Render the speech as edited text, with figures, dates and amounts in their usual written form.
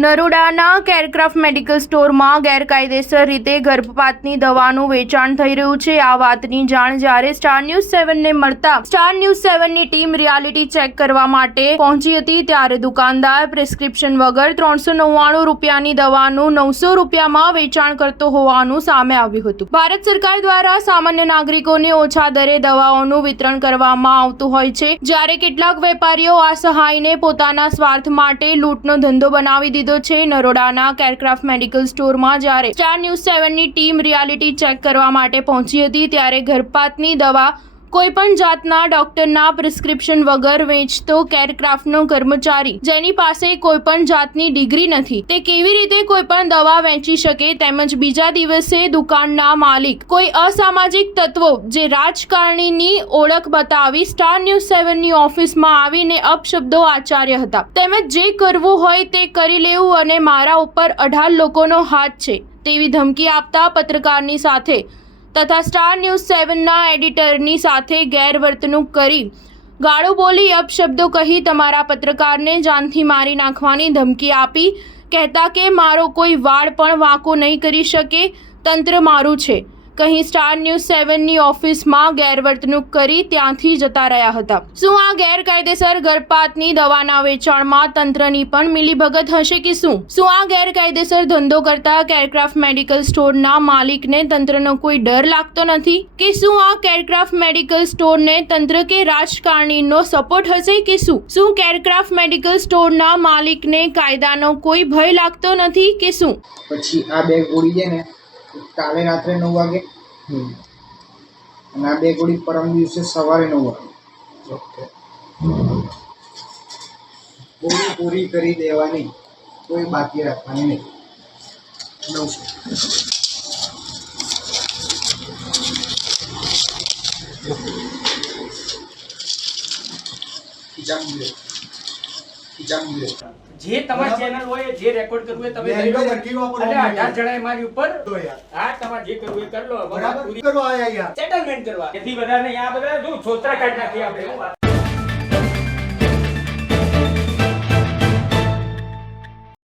નરોડાના કેરક્રાફ્ટ medical સ્ટોરમાં ગેરકાયદેસર રીતે ગર્ભપાતની દવાનું વેચાણ થઈ રહ્યું છે। આ વાતની જાણ જ્યારે સ્ટાર ન્યૂઝ 7ને મળતા સ્ટાર ન્યૂઝ 7ની ટીમ રિયાલિટી ચેક કરવા માટે પહોંચી હતી ત્યારે દુકાનદાર પ્રિસ્ક્રિપ્શન વગર 399 રૂપિયાની દવાનું 900 રૂપિયામાં વેચાણ કરતો હોવાનું સામે આવ્યું હતું। ભારત સરકાર દ્વારા સામાન્ય નાગરિકોને ઓછા દરે દવાઓનું વિતરણ કરવામાં આવતું હોય છે, જ્યારે કેટલાક વેપારીઓ આ સહાયને પોતાના સ્વાર્થ માટે લૂંટનો ધંધો બનાવી નરોડાના કેરક્રાફ્ટ મેડિકલ સ્ટોરમાં જ્યારે સ્ટાર ન્યૂઝ 7ની ટીમ રિયાલિટી ચેક કરવા માટે પહોંચી હતી ત્યારે ગર્ભપાતની દવા કોઈપણ જાતના ડોક્ટરના પ્રિસ્ક્રિપ્શન વગર વેચતો કેરક્રાફ્ટનો કર્મચારી જેની પાસે કોઈપણ જાતની ડિગ્રી નથી તે કેવી રીતે કોઈપણ દવા વેચી શકે, તેમજ બીજા દિવસે દુકાનના માલિક કોઈ અસામાજિક તત્વો જે રાજકારણીની ઓળખ બતાવી સ્ટાર ન્યૂઝ 7ની ઓફિસમાં આવીને અપશબ્દો આચાર્ય હતા, તેમજ જે કરવું હોય તે કરી લેવું અને મારા ઉપર 18 લોકોનો હાથ છે તેવી ધમકી આપતા પત્રકારની સાથે તથા સ્ટાર ન્યૂઝ 7ના એડિટરની સાથે ગેરવર્તણૂક કરી ગાળો બોલી અપશબ્દો કહી તમારા પત્રકારને જાનથી મારી નાખવાની ધમકી આપી કહેતા કે મારો કોઈ વાળ પણ વાંકો નહીં કરી શકે, તંત્ર મારું છે કહી સ્ટાર ન્યૂઝ 7ની ઓફિસમાં ગેરવર્તણૂક કરી ત્યાંથી જતા રહ્યા હતા। શું આ ગેરકાયદેસર ગર્ભપાતની દવાના વેચાણમાં તંત્રની પણ મિલીભગત હશે કે શું આ ગેરકાયદેસર ધંધો કરતા કેરક્રાફ્ટ મેડિકલ સ્ટોરના માલિકને તંત્રનો કોઈ ડર લાગતો નથી કે શું આ કેરક્રાફ્ટ મેડિકલ સ્ટોરને તંત્ર કે રાજકારણીનો સપોર્ટ હશે કે શું કેરક્રાફ્ટ મેડિકલ સ્ટોરના માલિકને કાયદાનો કોઈ ભય લાગતો નથી કે શું? પછી આ બે ગોળી છે ને કાલે રાત્રે 9 વાગે અને આ બે ગોળી પરમ દિવસે સવારે 9 વાગે ગોળી પૂરી કરી દેવાની, કોઈ બાકી રાખવાની નહીં। 900 જે તમારી ચેનલ હોય જે રેકોર્ડ કરવું હોય તમે લઈ લો અને 18 જણાએ મારી ઉપર હા તમારે જે કરવું એ કરી લો, બરાબર કરો આયા યાર સેટલમેન્ટ કરવા એથી વધારે નહીં। આ બધા શું છોતરા કાઢ નાખી આપણે।